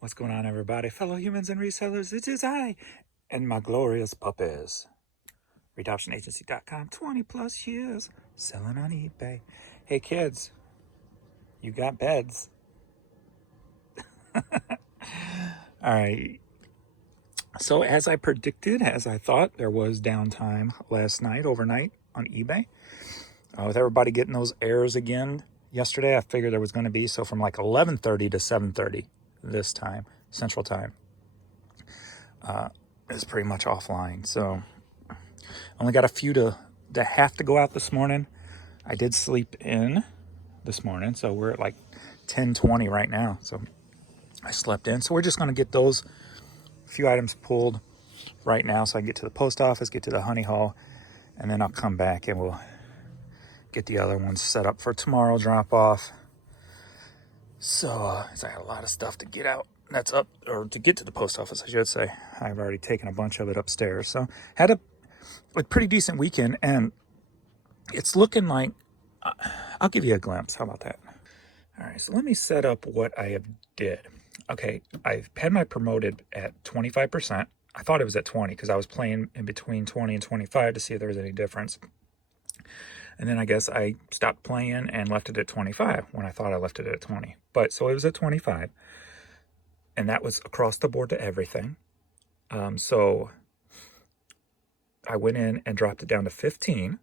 What's going on, everybody? Fellow humans and resellers, it is I and my glorious puppies. ReadoptionAgency.com, 20 plus years, selling on eBay. Hey kids, you got beds. All right. So as I predicted, as I thought, there was downtime overnight on eBay. With everybody getting those errors again yesterday, I figured there was going to be. So from like 11:30 to 7:30 this time, Central Time, is pretty much offline. So only got a few that have to go out this morning. I did sleep in this morning, so we're at like 10:20 right now. So I slept in. So we're just going to get those few items pulled right now so I can get to the post office, get to the honey hole, and then I'll come back and we'll get the other ones set up for tomorrow drop off. So I got a lot of stuff to get out. That's up, or to get to the post office, I should say. I've already taken a bunch of it upstairs. So had a pretty decent weekend, and it's looking like, I'll give you a glimpse. How about that? All right, so let me set up what I have did. Okay, I've had my promoted at 25%. I thought it was at 20 because I was playing in between 20 and 25 to see if there was any difference. And then I guess I stopped playing and left it at 25 when I thought I left it at 20. But so it was at 25. And that was across the board to everything. So I went in and dropped it down to 15%.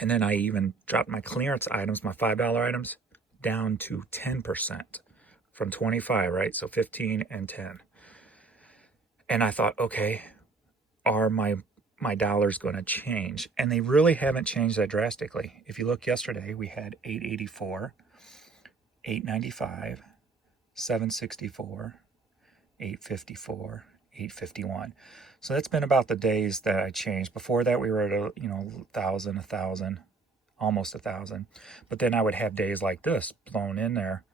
And then I even dropped my clearance items, my $5 items, down to 10% from 25, right? So 15 and 10. And I thought, okay, are my dollars going to change? And they really haven't changed that drastically. If you look yesterday, we had 884, 895, 764, 854, 851. So that's been about the days that I changed. Before that, we were at a 1,000, almost 1,000. But then I would have days like this blown in there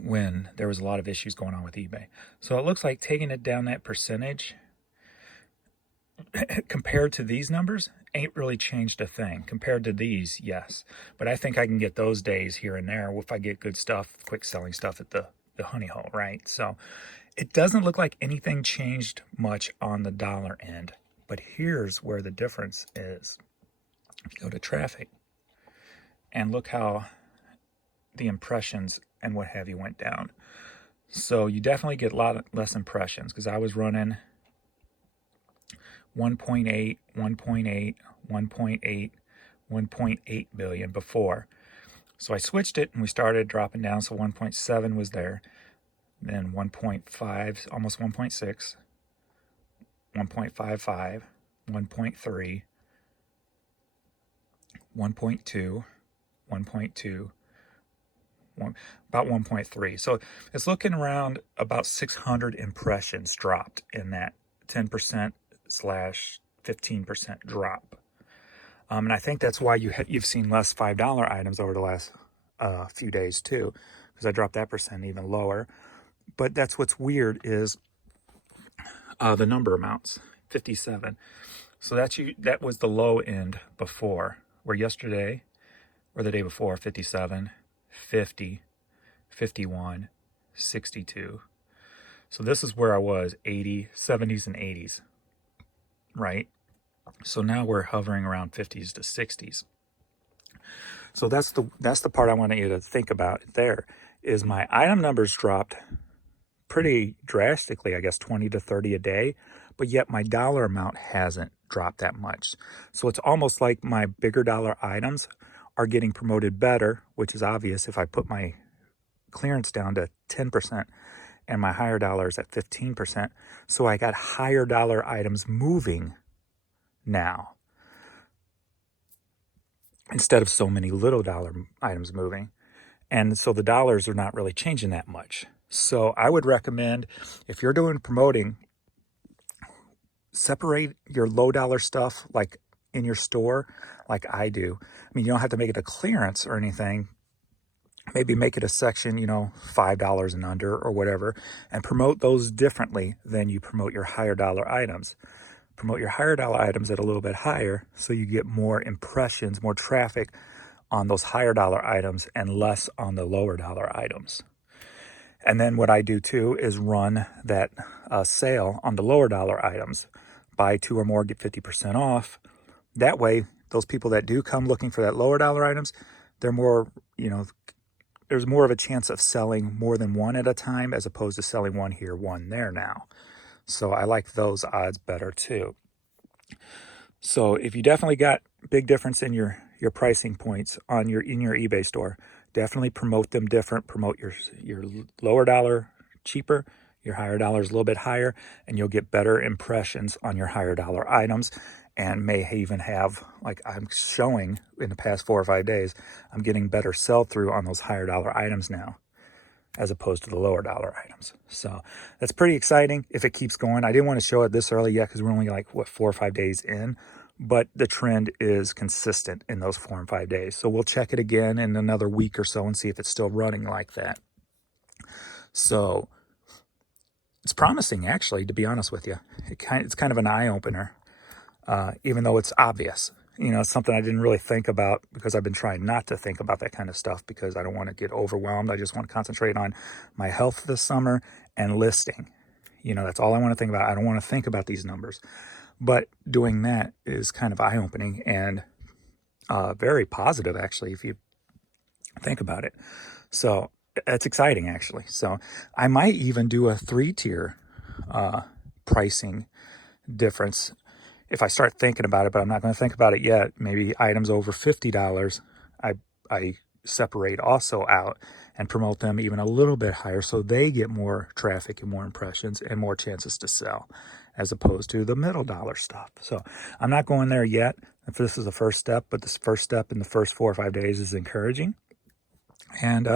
when there was a lot of issues going on with eBay. So it looks like taking it down that percentage compared to these numbers ain't really changed a thing. Compared to these, yes. But I think I can get those days here and there if I get good stuff, quick selling stuff at the honey hole, right? So it doesn't look like anything changed much on the dollar end. But here's where the difference is. If you go to traffic and look how the impressions and what have you went down. So you definitely get a lot less impressions because I was running 1.8, 1.8, 1.8, 1.8 billion before. So I switched it and we started dropping down. So 1.7 was there. Then 1.5, almost 1.6, 1.55, 1.3, 1.2, 1.2, about 1.3. So it's looking around about 600 impressions dropped in that 10% slash 15% drop. And I think that's why you've seen less $5 items over the last few days too, because I dropped that percent even lower. But that's what's weird is the number amounts, 57. So that was the low end before, where yesterday or the day before, 57, 50, 51, 62. So this is where I was, 80, 70s, and 80s, right? So now we're hovering around 50s to 60s. So that's the part I want you to think about there, is my item numbers dropped pretty drastically, I guess 20 to 30 a day, but yet my dollar amount hasn't dropped that much. So it's almost like my bigger dollar items are getting promoted better, which is obvious if I put my clearance down to 10% and my higher dollars at 15%. So I got higher dollar items moving now instead of so many little dollar items moving. And so the dollars are not really changing that much. So I would recommend, if you're doing promoting, separate your low dollar stuff like in your store like I do. I mean, you don't have to make it a clearance or anything. Maybe make it a section, $5 and under or whatever, and promote those differently than you promote your higher dollar items. Promote your higher dollar items at a little bit higher so you get more impressions, more traffic on those higher dollar items and less on the lower dollar items. And then what I do too is run that sale on the lower dollar items. Buy 2 or more, get 50% off. That way, those people that do come looking for that lower dollar items, they're more, there's more of a chance of selling more than one at a time as opposed to selling one here, one there now. So I like those odds better too. So if you definitely got big difference in your pricing points in your eBay store, definitely promote them different. Promote your lower dollar cheaper, your higher dollar is a little bit higher, and you'll get better impressions on your higher dollar items, and may even have, like I'm showing in the past 4 or 5 days, I'm getting better sell-through on those higher dollar items now as opposed to the lower dollar items. So that's pretty exciting if it keeps going. I didn't want to show it this early yet because we're only like, 4 or 5 days in, but the trend is consistent in those 4 and 5 days. So we'll check it again in another week or so and see if it's still running like that. So it's promising, actually, to be honest with you. It's kind of an eye-opener, even though it's obvious. It's something I didn't really think about because I've been trying not to think about that kind of stuff because I don't want to get overwhelmed. I just want to concentrate on my health this summer and listing. That's all I want to think about. I don't want to think about these numbers. But doing that is kind of eye-opening and very positive, actually, if you think about it. So it's exciting, actually. So I might even do a 3-tier pricing difference if I start thinking about it, but I'm not going to think about it yet. Maybe items over $50, I separate also out and promote them even a little bit higher so they get more traffic and more impressions and more chances to sell as opposed to the middle dollar stuff. So I'm not going there yet if this is the first step, but this first step in the first 4 or 5 days is encouraging. And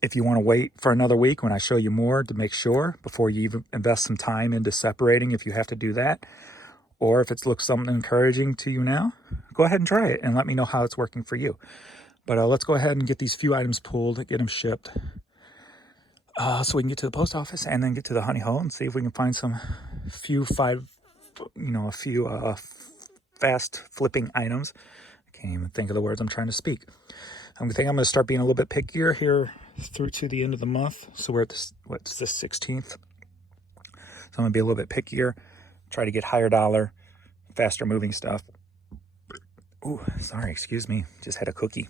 if you want to wait for another week when I show you more to make sure before you even invest some time into separating, if you have to do that, or if it looks something encouraging to you now, go ahead and try it and let me know how it's working for you. But let's go ahead and get these few items pulled, get them shipped, so we can get to the post office and then get to the honey hole and see if we can find a few fast flipping items. I can't even think of the words I'm trying to speak. I think I'm going to start being a little bit pickier here through to the end of the month. So we're at this 16th. So I'm going to be a little bit pickier, try to get higher dollar, faster moving stuff. Ooh, sorry, excuse me. Just had a cookie.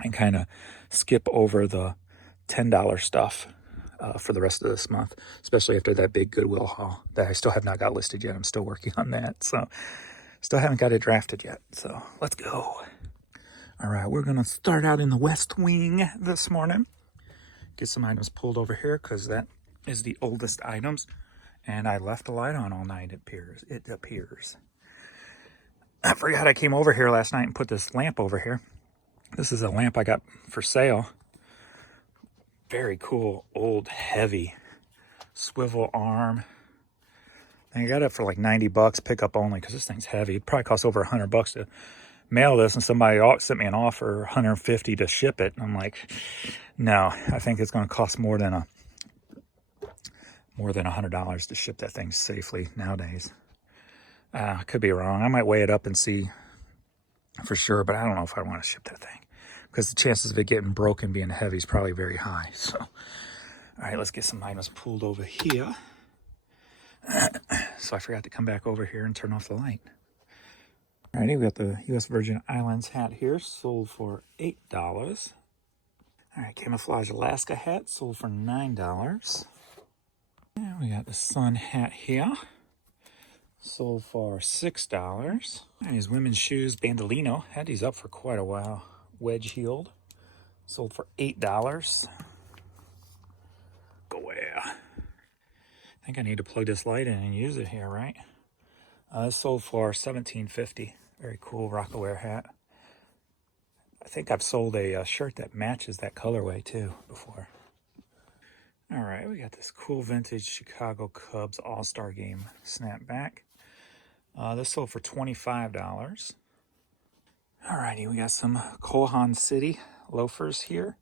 And kind of skip over the $10 stuff for the rest of this month, especially after that big Goodwill haul that I still have not got listed yet. I'm still working on that. So still haven't got it drafted yet. So let's go. All right, we're going to start out in the West Wing this morning. Get some items pulled over here because that is the oldest items. And I left the light on all night, it appears. I forgot I came over here last night and put this lamp over here. This is a lamp I got for sale. Very cool, old, heavy swivel arm. And I got it for like $90, pickup only, because this thing's heavy. It probably costs over $100 to mail this, and somebody sent me an offer $150 to ship it. And I'm like, no, I think it's going to cost more than $100 to ship that thing safely nowadays. I could be wrong. I might weigh it up and see for sure, but I don't know if I want to ship that thing because the chances of it getting broken being heavy is probably very high. So, all right, let's get some items pulled over here. So I forgot to come back over here and turn off the light. All righty, we got the U.S. Virgin Islands hat here, sold for $8. All right, camouflage Alaska hat, sold for $9. And we got the sun hat here, sold for $6. These women's shoes, Bandolino, had these up for quite a while. Wedge heeled, sold for $8. Go where? I think I need to plug this light in and use it here, right? This sold for $17.50. Very cool Rockaware hat. I think I've sold a shirt that matches that colorway too before. All right, we got this cool vintage Chicago Cubs All-Star Game snapback. This sold for $25. All righty, we got some Kohan City loafers here.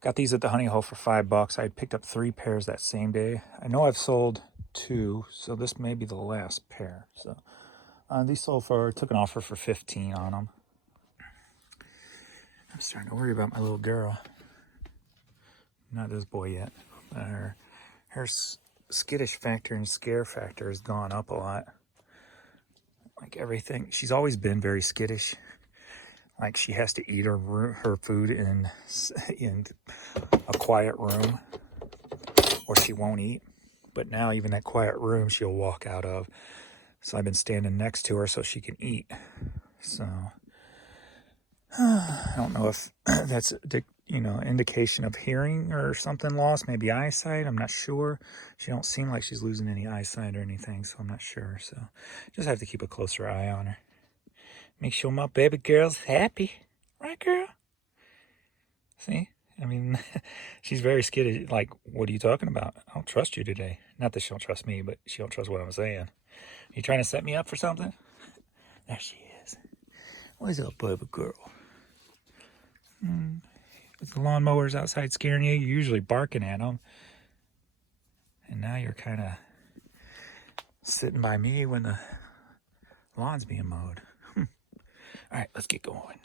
Got these at the Honey Hole for $5. I picked up 3 pairs that same day. I know I've sold 2, so this may be the last pair. So these sold for, took an offer for $15 on them. starting to worry about my little girl. Not this boy yet. Her skittish factor and scare factor has gone up a lot. Like everything, she's always been very skittish. Like she has to eat her food in a quiet room, or she won't eat. But now even that quiet room she'll walk out of. So I've been standing next to her so she can eat. So I don't know if that's indication of hearing or something lost, maybe eyesight. I'm not sure. She don't seem like she's losing any eyesight or anything, so I'm not sure. So just have to keep a closer eye on her. Make sure my baby girl's happy. Right, girl? See? I mean, she's very skittish. Like, what are you talking about? I don't trust you today. Not that she don't trust me, but she don't trust what I'm saying. Are you trying to set me up for something? There she is. What's up, baby girl? With the lawnmowers outside scaring you, you're usually barking at them. And now you're kind of sitting by me when the lawn's being mowed. All right, let's get going.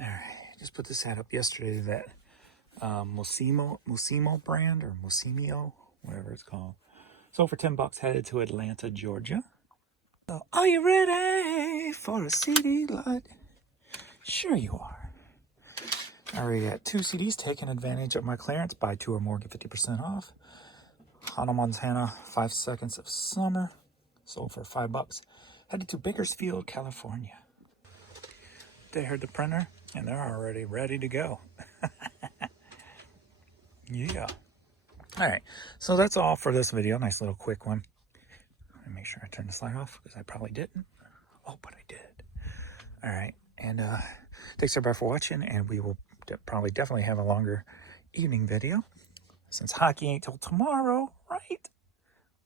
All right, just put this ad up yesterday, that Musimo brand, or Musimio, whatever it's called. So for $10, headed to Atlanta, Georgia. So, are you ready for a CD lot? Sure you are. I already got 2 CDs taking advantage of my clearance. Buy 2 or more, get 50% off. Hannah Montana, 5 Seconds of Summer, sold for $5. Headed to Bakersfield, California. They heard the printer, and they're already ready to go. Yeah. All right, so that's all for this video. Nice little quick one. Let me make sure I turn the slide off, because I probably didn't. Oh, but I did. All right, and thanks everybody for watching, and we will definitely have a longer evening video, since hockey ain't till tomorrow, right?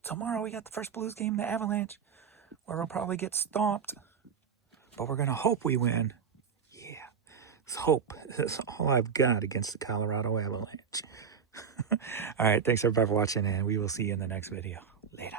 Tomorrow we got the first Blues game, the Avalanche, where we'll probably get stomped, but we're gonna hope we win. Yeah, it's hope. That's all I've got against the Colorado Avalanche. All right, thanks everybody for watching, and we will see you in the next video. Later.